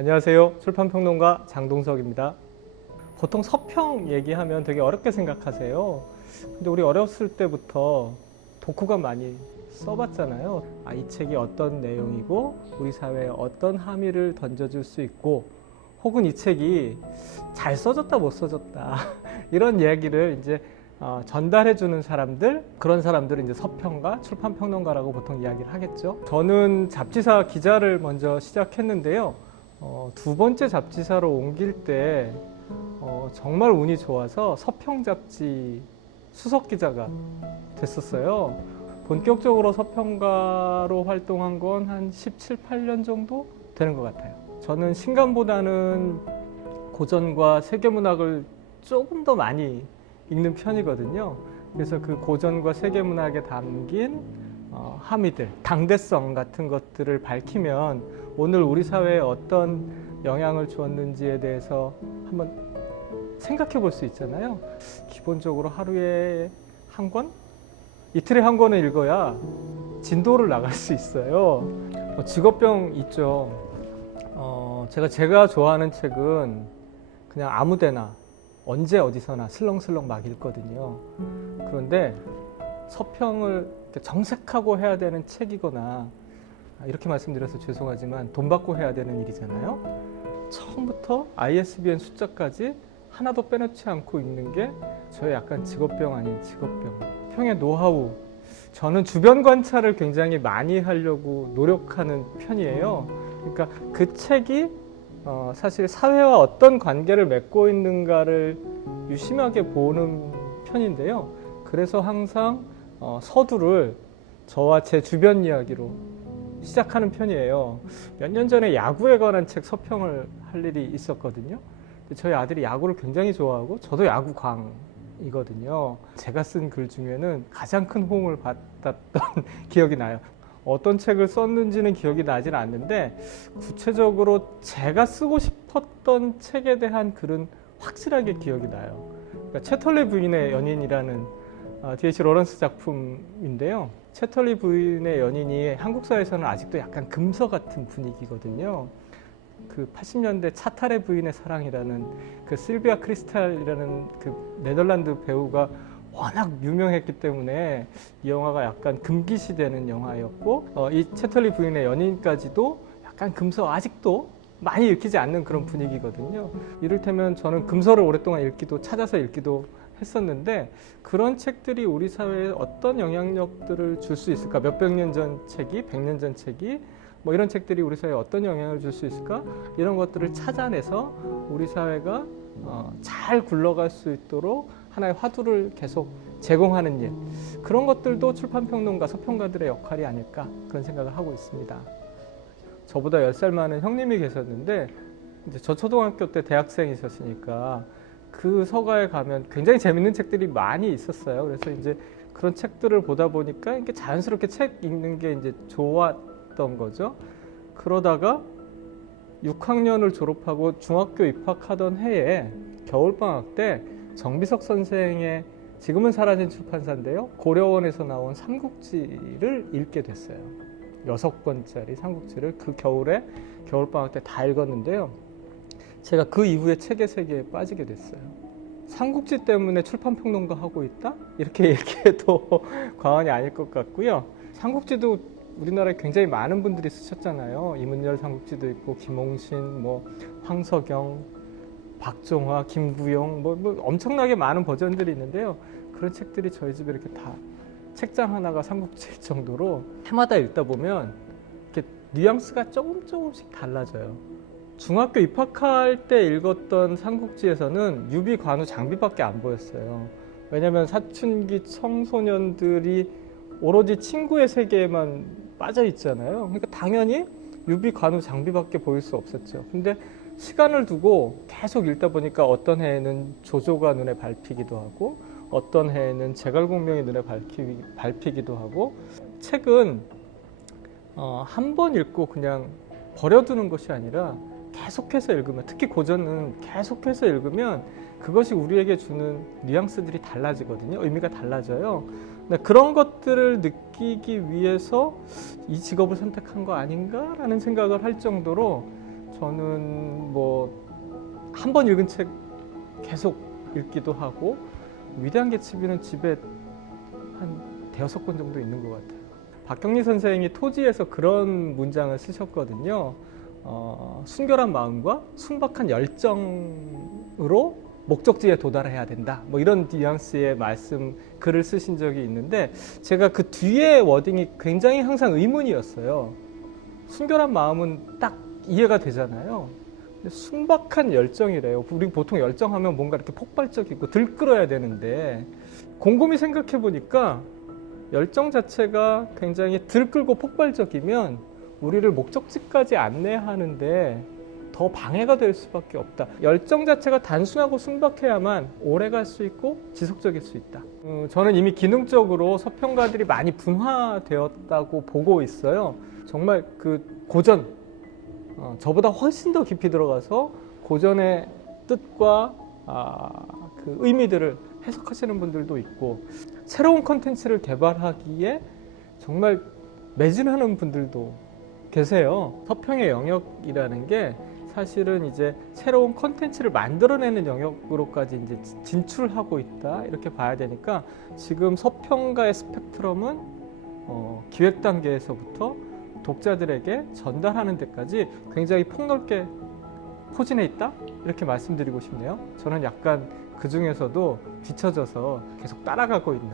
안녕하세요. 출판평론가 장동석입니다. 보통 서평 얘기하면 되게 어렵게 생각하세요. 근데 우리 어렸을 때부터 독후감 많이 써봤잖아요. 이 책이 어떤 내용이고 우리 사회에 어떤 함의를 던져줄 수 있고, 혹은 이 책이 잘 써졌다 못 써졌다 이런 이야기를 이제 전달해주는 사람들, 그런 사람들은 이제 서평가, 출판평론가라고 보통 이야기를 하겠죠. 저는 잡지사 기자를 먼저 시작했는데요. 두 번째 잡지사로 옮길 때 정말 운이 좋아서 서평 잡지 수석 기자가 됐었어요. 본격적으로 서평가로 활동한 건 한 17, 8년 정도 되는 것 같아요. 저는 신간보다는 고전과 세계문학을 조금 더 많이 읽는 편이거든요. 그래서 그 고전과 세계문학에 담긴 함의들, 당대성 같은 것들을 밝히면 오늘 우리 사회에 어떤 영향을 주었는지에 대해서 한번 생각해 볼 수 있잖아요. 기본적으로 하루에 한 권? 이틀에 한 권을 읽어야 진도를 나갈 수 있어요. 직업병 있죠. 제가 좋아하는 책은 그냥 아무데나 언제 어디서나 슬렁슬렁 막 읽거든요. 그런데 서평을 정색하고 해야 되는 책이거나, 이렇게 말씀드려서 죄송하지만 돈 받고 해야 되는 일이잖아요. 처음부터 ISBN 숫자까지 하나도 빼놓지 않고 읽는 게 저의 약간 직업병 아닌 직업병. 평의 노하우. 저는 주변 관찰을 굉장히 많이 하려고 노력하는 편이에요. 그러니까 그 책이 사실 사회와 어떤 관계를 맺고 있는가를 유심하게 보는 편인데요. 그래서 항상 서두를 저와 제 주변 이야기로 시작하는 편이에요. 몇 년 전에 야구에 관한 책 서평을 할 일이 있었거든요. 저희 아들이 야구를 굉장히 좋아하고 저도 야구광이거든요. 제가 쓴 글 중에는 가장 큰 호응을 받았던 기억이 나요. 어떤 책을 썼는지는 기억이 나진 않는데 구체적으로 제가 쓰고 싶었던 책에 대한 글은 확실하게 기억이 나요. 그러니까 채털리 부인의 연인이라는 D.H. 로런스 작품인데요. 채털리 부인의 연인이 한국 사회에서는 아직도 약간 금서 같은 분위기거든요. 그 80년대 차탈의 부인의 사랑이라는 그 실비아 크리스탈이라는 그 네덜란드 배우가 워낙 유명했기 때문에 이 영화가 약간 금기시되는 영화였고, 이 채털리 부인의 연인까지도 약간 금서 아직도 많이 읽히지 않는 그런 분위기거든요. 이를테면 저는 금서를 오랫동안 읽기도, 찾아서 읽기도 했었는데, 그런 책들이 우리 사회에 어떤 영향력들을 줄 수 있을까? 몇백 년 전 책이, 100년 전 책이 뭐 이런 책들이 우리 사회에 어떤 영향을 줄 수 있을까? 이런 것들을 찾아내서 우리 사회가 잘 굴러갈 수 있도록 하나의 화두를 계속 제공하는 일, 그런 것들도 출판평론가, 서평가들의 역할이 아닐까, 그런 생각을 하고 있습니다. 저보다 10살 많은 형님이 계셨는데, 이제 저 초등학교 때 대학생이셨으니까 그 서가에 가면 굉장히 재밌는 책들이 많이 있었어요. 그래서 이제 그런 책들을 보다 보니까 이게 자연스럽게 책 읽는 게 이제 좋았던 거죠. 그러다가 6학년을 졸업하고 중학교 입학하던 해에 겨울방학 때 정비석 선생의, 지금은 사라진 출판사인데요, 고려원에서 나온 삼국지를 읽게 됐어요. 6권짜리 삼국지를 그 겨울에 겨울방학 때 다 읽었는데요. 제가 그 이후에 책의 세계에 빠지게 됐어요. 삼국지 때문에 출판평론가 하고 있다? 이렇게 얘기해도 과언이 아닐 것 같고요. 삼국지도 우리나라에 굉장히 많은 분들이 쓰셨잖아요. 이문열 삼국지도 있고, 김홍신, 황석영, 박종화, 김구용, 엄청나게 많은 버전들이 있는데요. 그런 책들이 저희 집에 이렇게 다 책장 하나가 삼국지일 정도로 해마다 읽다 보면 이렇게 뉘앙스가 조금씩 달라져요. 중학교 입학할 때 읽었던 삼국지에서는 유비, 관우, 장비밖에 안 보였어요. 왜냐하면 사춘기 청소년들이 오로지 친구의 세계에만 빠져 있잖아요. 그러니까 당연히 유비, 관우, 장비밖에 보일 수 없었죠. 근데 시간을 두고 계속 읽다 보니까 어떤 해에는 조조가 눈에 밟히기도 하고, 어떤 해에는 제갈공명이 눈에 밟히기도 하고, 책은 한 번 읽고 그냥 버려두는 것이 아니라 계속해서 읽으면, 특히 고전은 계속해서 읽으면 그것이 우리에게 주는 뉘앙스들이 달라지거든요. 의미가 달라져요. 그런 것들을 느끼기 위해서 이 직업을 선택한 거 아닌가라는 생각을 할 정도로 저는 뭐 한 번 읽은 책 계속 읽기도 하고 위대한 개츠비는 집에 한 대여섯 권 정도 있는 것 같아요. 박경리 선생이 토지에서 그런 문장을 쓰셨거든요. 순결한 마음과 순박한 열정으로 목적지에 도달해야 된다. 뭐 이런 뉘앙스의 말씀 글을 쓰신 적이 있는데 제가 그 뒤에 워딩이 굉장히 항상 의문이었어요. 순결한 마음은 딱 이해가 되잖아요. 근데 순박한 열정이래요. 우리 보통 열정하면 뭔가 이렇게 폭발적이고 들끓어야 되는데 곰곰이 생각해 보니까 열정 자체가 굉장히 들끓고 폭발적이면 우리를 목적지까지 안내하는데 더 방해가 될 수밖에 없다. 열정 자체가 단순하고 순박해야만 오래 갈 수 있고 지속적일 수 있다. 저는 이미 기능적으로 서평가들이 많이 분화되었다고 보고 있어요. 정말 그 고전, 저보다 훨씬 더 깊이 들어가서 고전의 뜻과 그 의미들을 해석하시는 분들도 있고 새로운 컨텐츠를 개발하기에 정말 매진하는 분들도 계세요. 서평의 영역이라는 게 사실은 이제 새로운 컨텐츠를 만들어내는 영역으로까지 이제 진출하고 있다 이렇게 봐야 되니까 지금 서평가의 스펙트럼은 기획 단계에서부터 독자들에게 전달하는 데까지 굉장히 폭넓게 포진해 있다 이렇게 말씀드리고 싶네요. 저는 약간 그 중에서도 뒤처져서 계속 따라가고 있는